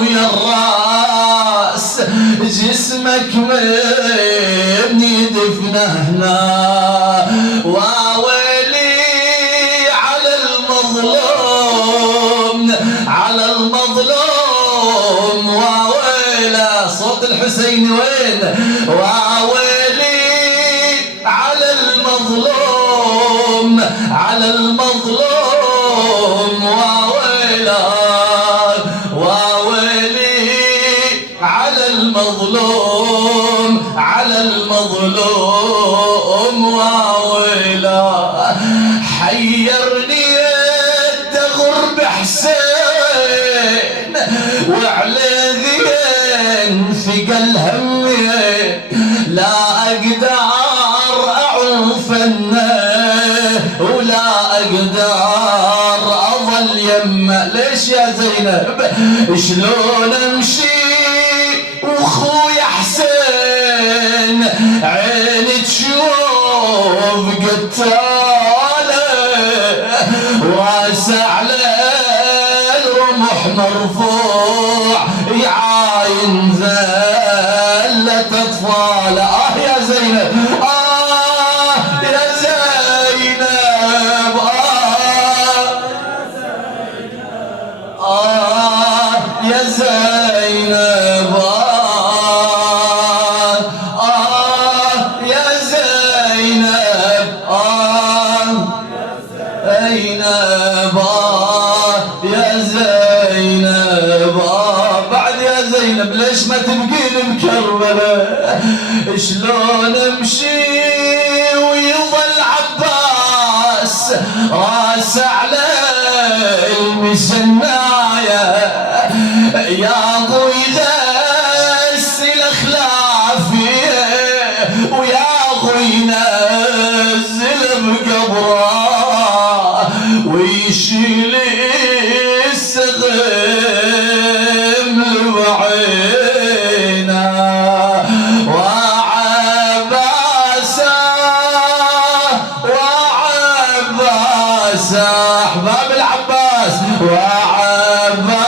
ويا الراس جسمك مبني دفنه هنا واويلي على المظلوم على المظلوم واويلا صوت الحسين وين واويلي على المظلوم على المظلوم واويلا واويلي على المظلوم على المظلوم واويلا حيرني الدغر بحسين وعلى ذين ثقل همي لا اقدر اعوفنه ولا اقدر اظل يمه ليش يا زينب شلون امشي واخويا حسين عيني تشوف قتاله راسه على الرمح مرفوع يعاين ذلة اطفاله يا زينب يا زينب يا زينب يا زينب زينب يا زينب بعد يا زينب ليش ما تبقين مكرملة شلون امشي ويظل عباس راسه على المشناية يا ابوي غسل خلافيه ويا ابوي نزل بقبره ويشيل السغم لبعينه وعباسه وعباسه احباب العباس وعباسه